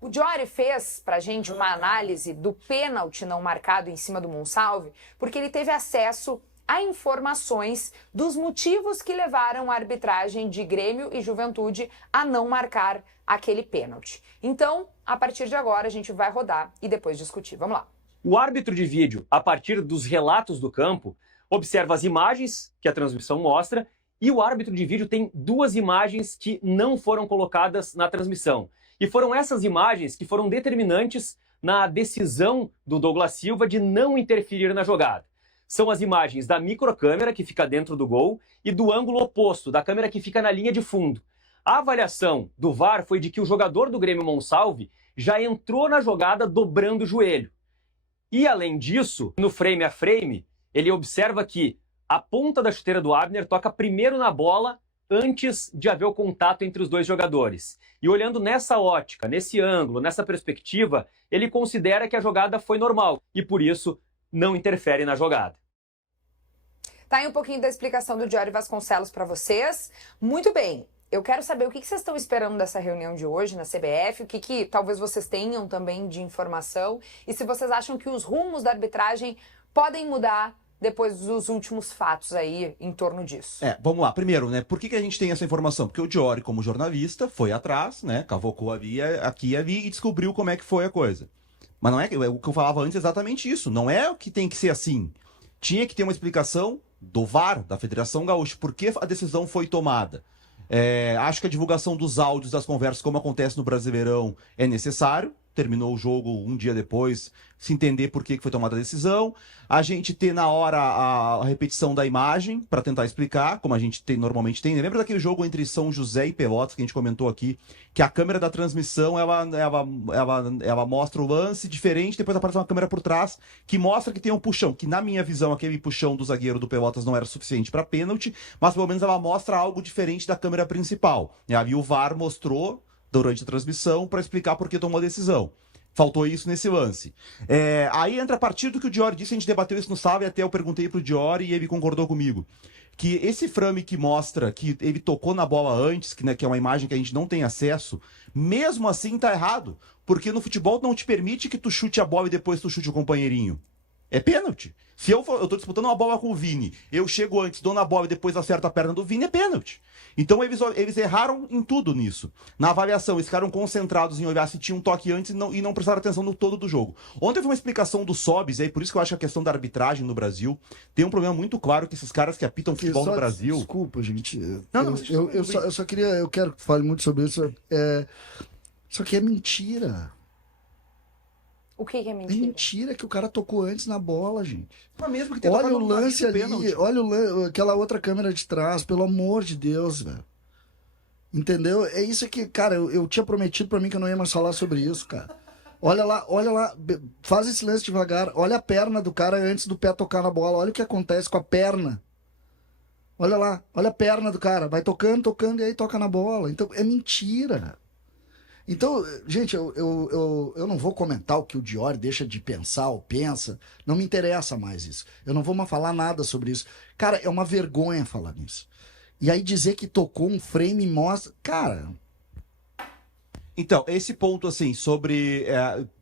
O Diori fez pra gente uma análise do pênalti não marcado em cima do Monsalve, porque ele teve acesso a informações dos motivos que levaram a arbitragem de Grêmio e Juventude a não marcar aquele pênalti. Então, a partir de agora, a gente vai rodar e depois discutir. Vamos lá. O árbitro de vídeo, a partir dos relatos do campo, observa as imagens que a transmissão mostra e o árbitro de vídeo tem duas imagens que não foram colocadas na transmissão. E foram essas imagens que foram determinantes na decisão do Douglas Silva de não interferir na jogada. São as imagens da microcâmera, que fica dentro do gol, e do ângulo oposto, da câmera que fica na linha de fundo. A avaliação do VAR foi de que o jogador do Grêmio Monsalve já entrou na jogada dobrando o joelho. E, além disso, no frame a frame, ele observa que a ponta da chuteira do Abner toca primeiro na bola antes de haver o contato entre os dois jogadores. E olhando nessa ótica, nesse ângulo, nessa perspectiva, ele considera que a jogada foi normal e, por isso, não interfere na jogada. Tá aí um pouquinho da explicação do Diori Vasconcelos para vocês. Muito bem. Eu quero saber o que vocês estão esperando dessa reunião de hoje na CBF, o que talvez vocês tenham também de informação e se vocês acham que os rumos da arbitragem podem mudar depois dos últimos fatos aí em torno disso. Vamos lá. Primeiro, né, por que a gente tem essa informação? Porque o Diori, como jornalista, foi atrás, né, cavocou aqui e ali e descobriu como é que foi a coisa. Mas não é o que eu falava antes, exatamente isso. Não é o que tem que ser assim. Tinha que ter uma explicação do VAR, da Federação Gaúcha, por que a decisão foi tomada. Acho que a divulgação dos áudios das conversas, como acontece no Brasileirão, é necessário. Terminou o jogo um dia depois, se entender por que foi tomada a decisão. A gente ter na hora a repetição da imagem, para tentar explicar, como a gente normalmente tem. Lembra daquele jogo entre São José e Pelotas, que a gente comentou aqui, que a câmera da transmissão, ela mostra o lance diferente, depois aparece uma câmera por trás, que mostra que tem um puxão, que na minha visão, aquele puxão do zagueiro do Pelotas não era suficiente para pênalti, mas pelo menos ela mostra algo diferente da câmera principal. E ali o VAR mostrou durante a transmissão para explicar por que tomou a decisão. Faltou isso nesse lance. Aí entra a partir do que o Diori disse, a gente debateu isso no sábado e até eu perguntei pro Diori e ele concordou comigo. Que esse frame que mostra que ele tocou na bola antes, que é uma imagem que a gente não tem acesso, mesmo assim tá errado. Porque no futebol não te permite que tu chute a bola e depois tu chute o companheirinho. É pênalti. Se eu tô disputando uma bola com o Vini, eu chego antes, dou na bola e depois acerto a perna do Vini, é pênalti. Então eles erraram em tudo nisso. Na avaliação, eles ficaram concentrados em olhar se tinha um toque antes e não prestaram atenção no todo do jogo. Ontem teve uma explicação do Sobis, e aí por isso que eu acho que a questão da arbitragem no Brasil tem um problema muito claro que esses caras que apitam futebol no Brasil... Desculpa, gente. Eu quero que fale muito sobre isso. Só que é mentira. O que é mentira? É mentira que o cara tocou antes na bola, gente. Mas mesmo que olha o lance ali, olha aquela outra câmera de trás, pelo amor de Deus, velho. Entendeu? É isso que, cara, eu tinha prometido pra mim que eu não ia mais falar sobre isso, cara. Olha lá, faz esse lance devagar, olha a perna do cara antes do pé tocar na bola, olha o que acontece com a perna. Olha lá, olha a perna do cara, vai tocando e aí toca na bola. Então, é mentira. Então, gente, eu não vou comentar o que o Diori deixa de pensar ou pensa. Não me interessa mais isso. Eu não vou mais falar nada sobre isso. Cara, é uma vergonha falar nisso. E aí dizer que tocou um frame mostra... Cara... Então, esse ponto, assim, sobre...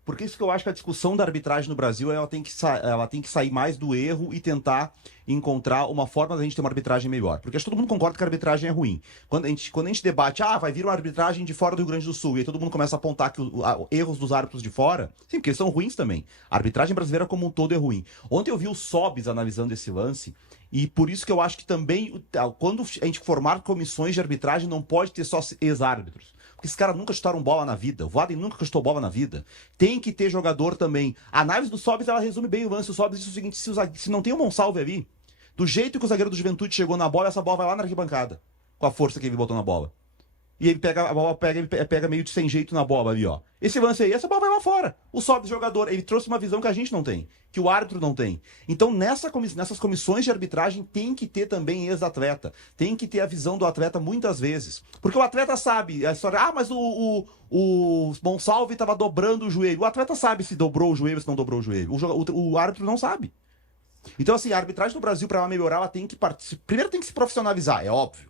Porque isso que eu acho que a discussão da arbitragem no Brasil, ela tem que sair mais do erro e tentar encontrar uma forma da gente ter uma arbitragem melhor. Porque acho que todo mundo concorda que a arbitragem é ruim. Quando a gente debate, vai vir uma arbitragem de fora do Rio Grande do Sul, e aí todo mundo começa a apontar que erros dos árbitros de fora, sim, porque eles são ruins também. A arbitragem brasileira como um todo é ruim. Ontem eu vi o Sobis analisando esse lance, e por isso que eu acho que também, quando a gente formar comissões de arbitragem, não pode ter só ex-árbitros. Porque esses caras nunca chutaram bola na vida. O Vaden nunca chutou bola na vida. Tem que ter jogador também. A análise do Sobis, ela resume bem o lance. O Sobis diz o seguinte, se não tem o Monsalve ali, do jeito que o zagueiro do Juventude chegou na bola, essa bola vai lá na arquibancada. Com a força que ele botou na bola. E ele pega a bola, pega meio de sem jeito na bola ali, ó. Esse lance aí, essa bola vai lá fora. O Sobis jogador, ele trouxe uma visão que a gente não tem. Que o árbitro não tem. Então, nessas comissões de arbitragem, tem que ter também ex-atleta. Tem que ter a visão do atleta muitas vezes. Porque o atleta sabe, a história, mas o Monsalve estava dobrando o joelho. O atleta sabe se dobrou o joelho, se não dobrou o joelho. O árbitro não sabe. Então, assim, a arbitragem no Brasil, para ela melhorar, ela tem que primeiro tem que se profissionalizar, é óbvio.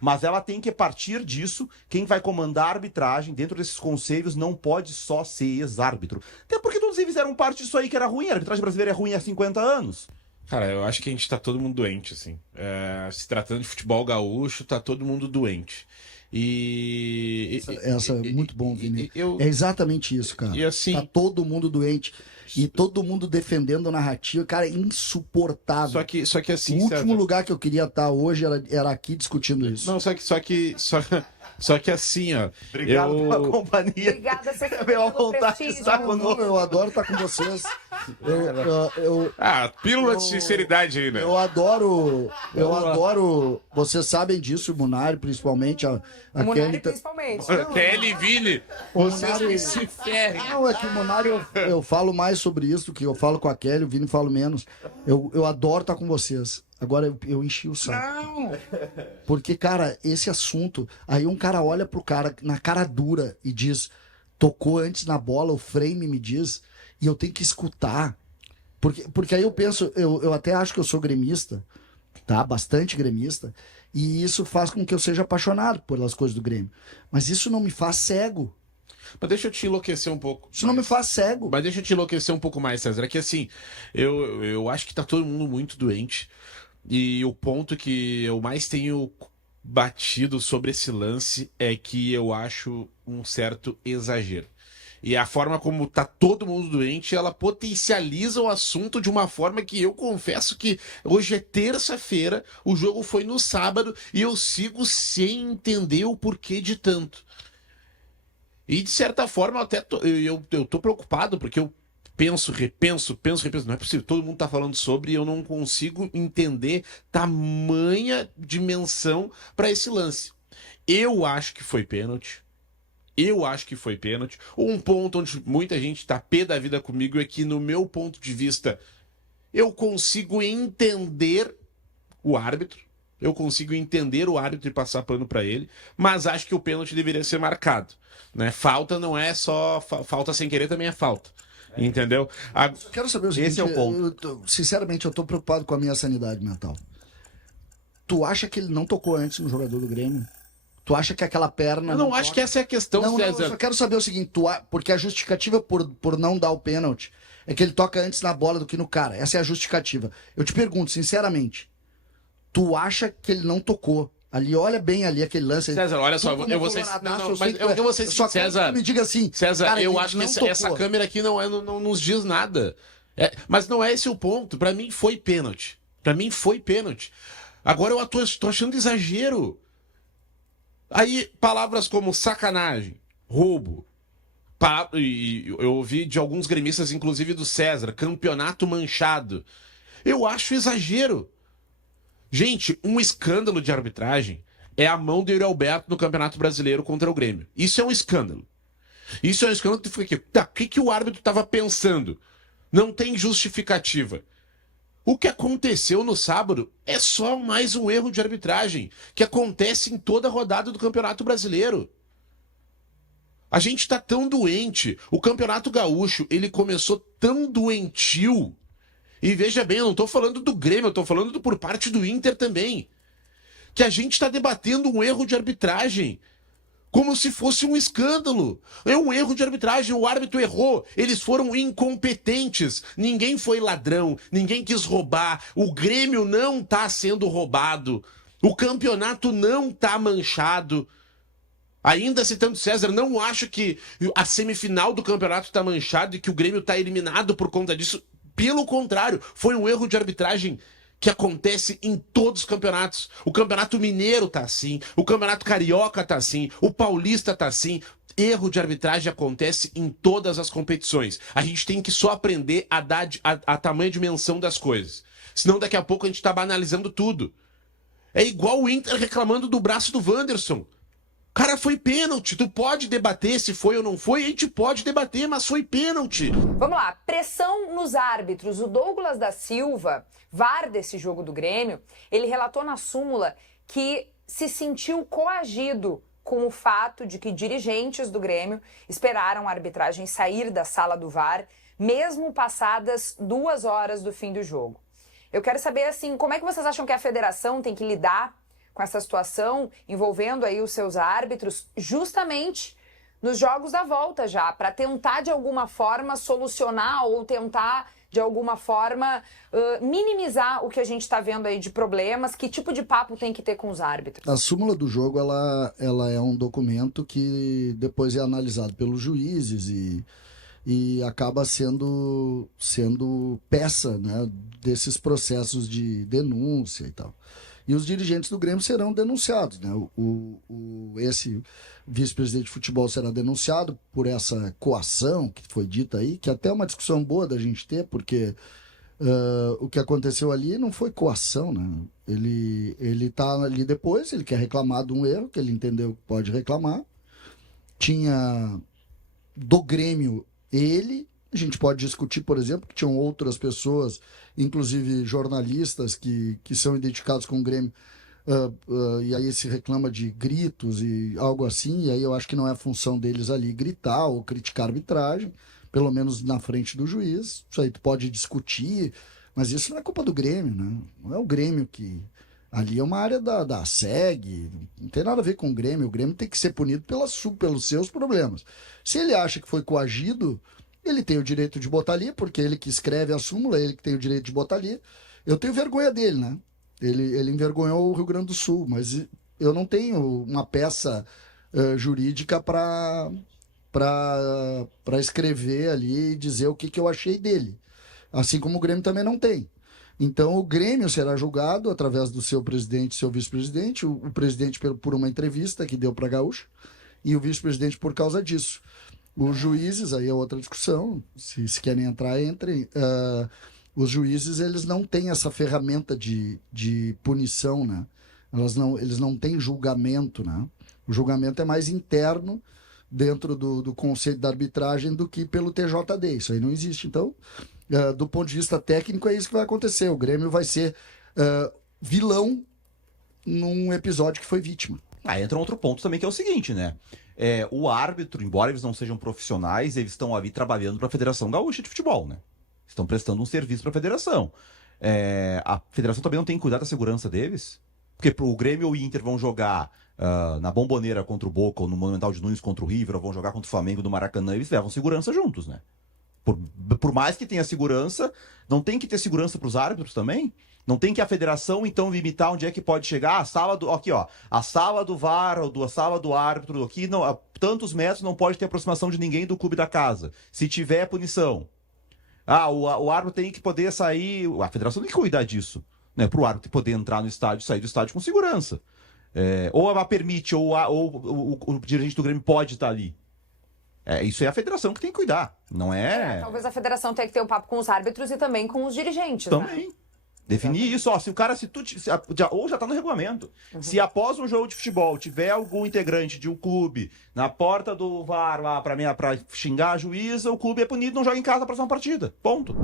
Mas ela tem que, a partir disso, quem vai comandar a arbitragem dentro desses conselhos não pode só ser ex-árbitro. Até porque todos eles eram parte disso aí que era ruim. A arbitragem brasileira é ruim há 50 anos. Cara, eu acho que a gente tá todo mundo doente, assim. Se tratando de futebol gaúcho, tá todo mundo doente. Essa é muito bom, Vini. É exatamente isso, cara. E assim, tá todo mundo doente. E todo mundo defendendo a narrativa. Cara, é insuportável. Só que assim... O último lugar que eu queria estar hoje era aqui discutindo isso. Não, só que assim, ó... Obrigado pela companhia. Obrigada, você Pela vontade de estar conosco. Eu adoro estar com vocês. Pílula de sinceridade aí, né? Eu adoro. Vocês sabem disso, o Munari, principalmente. A Munari, Kelly. principalmente. Kelly e Vini, vocês que se ferrem. Não, é que o Munari eu falo mais sobre isso, que eu falo com a Kelly, o Vini falo menos. Eu adoro estar com vocês. Agora eu enchi o saco. Não! Porque, cara, esse assunto. Aí um cara olha pro cara na cara dura e diz: tocou antes na bola, o frame me diz, e eu tenho que escutar. Porque aí eu penso, eu até acho que eu sou gremista, tá? Bastante gremista. E isso faz com que eu seja apaixonado pelas coisas do Grêmio. Mas isso não me faz cego. Mas deixa eu te enlouquecer um pouco. Isso não me faz cego. Mas deixa eu te enlouquecer um pouco mais, César. É que assim, eu acho que tá todo mundo muito doente. E o ponto que eu mais tenho batido sobre esse lance é que eu acho um certo exagero. E a forma como tá todo mundo doente, ela potencializa o assunto de uma forma que eu confesso que hoje é terça-feira, o jogo foi no sábado e eu sigo sem entender o porquê de tanto. E de certa forma eu tô preocupado porque eu repenso. Não é possível, todo mundo tá falando sobre e eu não consigo entender tamanha dimensão para esse lance. Eu acho que foi pênalti. Um ponto onde muita gente tá pé da vida comigo é que, no meu ponto de vista, eu consigo entender o árbitro. E passar pano para ele, mas acho que o pênalti deveria ser marcado, né? Falta não é só falta sem querer, também é falta. Entendeu? Eu quero saber o seguinte, esse é o ponto. Sinceramente, eu tô preocupado com a minha sanidade mental. Tu acha que ele não tocou antes no jogador do Grêmio? Tu acha que aquela perna... Eu não acho que essa é a questão, César. Eu só quero saber o seguinte, porque a justificativa por não dar o pênalti é que ele toca antes na bola do que no cara. Essa é a justificativa. Eu te pergunto, sinceramente, tu acha que ele não tocou? Ali, olha bem ali aquele lance. César, olha só, eu vou ser... César, me diga assim, César, cara, eu acho que essa câmera aqui não nos diz nada. Mas não é esse o ponto. Pra mim foi pênalti. Agora eu tô achando exagero. Aí, palavras como sacanagem, roubo, e eu ouvi de alguns gremistas, inclusive do César, campeonato manchado. Eu acho exagero. Gente, um escândalo de arbitragem é a mão do Yuri Alberto no Campeonato Brasileiro contra o Grêmio. Isso é um escândalo. Que fica aqui. Tá, o que o árbitro estava pensando? Não tem justificativa. O que aconteceu no sábado é só mais um erro de arbitragem que acontece em toda a rodada do Campeonato Brasileiro. A gente tá tão doente. O Campeonato Gaúcho, ele começou tão doentio. E veja bem, eu não tô falando do Grêmio, eu tô falando por parte do Inter também. Que a gente tá debatendo um erro de arbitragem como se fosse um escândalo. É um erro de arbitragem, o árbitro errou, eles foram incompetentes, ninguém foi ladrão, ninguém quis roubar, o Grêmio não tá sendo roubado, o campeonato não tá manchado. Ainda citando César, não acho que a semifinal do campeonato tá manchado e que o Grêmio tá eliminado por conta disso. Pelo contrário, foi um erro de arbitragem que acontece em todos os campeonatos. O Campeonato Mineiro tá assim, o Campeonato Carioca tá assim, o Paulista tá assim. Erro de arbitragem acontece em todas as competições. A gente tem que só aprender a dar a tamanha dimensão das coisas. Senão daqui a pouco a gente tá banalizando tudo. É igual o Inter reclamando do braço do Wanderson. Cara, foi pênalti. Tu pode debater se foi ou não foi, a gente pode debater, mas foi pênalti. Vamos lá, pressão nos árbitros. O Douglas da Silva, VAR desse jogo do Grêmio, ele relatou na súmula que se sentiu coagido com o fato de que dirigentes do Grêmio esperaram a arbitragem sair da sala do VAR, mesmo passadas 2 horas do fim do jogo. Eu quero saber, assim, como é que vocês acham que a federação tem que lidar com essa situação envolvendo aí os seus árbitros, justamente nos jogos da volta já, para tentar de alguma forma solucionar ou tentar de alguma forma minimizar o que a gente está vendo aí de problemas? Que tipo de papo tem que ter com os árbitros? A súmula do jogo, ela é um documento que depois é analisado pelos juízes e acaba sendo peça, né, desses processos de denúncia e tal. E os dirigentes do Grêmio serão denunciados, né? Esse vice-presidente de futebol será denunciado por essa coação que foi dita aí, que até é uma discussão boa da gente ter, porque o que aconteceu ali não foi coação, né? Ele tá ali depois, ele quer reclamar de um erro, que ele entendeu que pode reclamar. Tinha do Grêmio a gente pode discutir, por exemplo, que tinham outras pessoas, inclusive jornalistas que são identificados com o Grêmio, e aí se reclama de gritos e algo assim, e aí eu acho que não é função deles ali gritar ou criticar a arbitragem, pelo menos na frente do juiz. Isso aí tu pode discutir, mas isso não é culpa do Grêmio, né? Não é o Grêmio que... Ali é uma área da SEG, não tem nada a ver com o Grêmio tem que ser punido pelos seus problemas. Se ele acha que foi coagido, ele tem o direito de botar ali, porque ele que escreve a súmula, ele que tem o direito de botar ali. Eu tenho vergonha dele, né? Ele envergonhou o Rio Grande do Sul, mas eu não tenho uma peça jurídica para escrever ali e dizer o que eu achei dele. Assim como o Grêmio também não tem. Então o Grêmio será julgado através do seu presidente e seu vice-presidente, o presidente por uma entrevista que deu para a Gaúcha, e o vice-presidente por causa disso. Os juízes, aí é outra discussão, se querem entrar, entrem. Os juízes, eles não têm essa ferramenta de punição, né? Eles não têm julgamento, né? O julgamento é mais interno dentro do conceito da arbitragem do que pelo TJD. Isso aí não existe. Então, do ponto de vista técnico, é isso que vai acontecer. O Grêmio vai ser vilão num episódio que foi vítima. Aí entra um outro ponto também, que é o seguinte, né? O árbitro, embora eles não sejam profissionais, eles estão ali trabalhando para a Federação Gaúcha de Futebol, né? Estão prestando um serviço para a federação. A federação também não tem que cuidar da segurança deles, porque o Grêmio ou o Inter vão jogar na Bomboneira contra o Boca, ou no Monumental de Nunes contra o River, ou vão jogar contra o Flamengo do Maracanã, eles levam segurança juntos, né? Por mais que tenha segurança, não tem que ter segurança para os árbitros também? Não tem que a federação, então, limitar onde é que pode chegar? A sala do VAR, ou a sala do árbitro, aqui, não, a tantos metros não pode ter aproximação de ninguém do clube da casa. Se tiver, punição. O árbitro tem que poder sair... A federação tem que cuidar disso, né? Para o árbitro poder entrar no estádio e sair do estádio com segurança. Ou ela permite, ou o dirigente do Grêmio pode estar ali. Isso é a federação que tem que cuidar, não é... Talvez a federação tenha que ter um papo com os árbitros e também com os dirigentes, também. Né? Definir isso, se o cara, ou já tá no regulamento. Uhum. Se após um jogo de futebol tiver algum integrante de um clube na porta do VAR lá pra xingar a juíza, o clube é punido, não joga em casa a próxima partida. Ponto.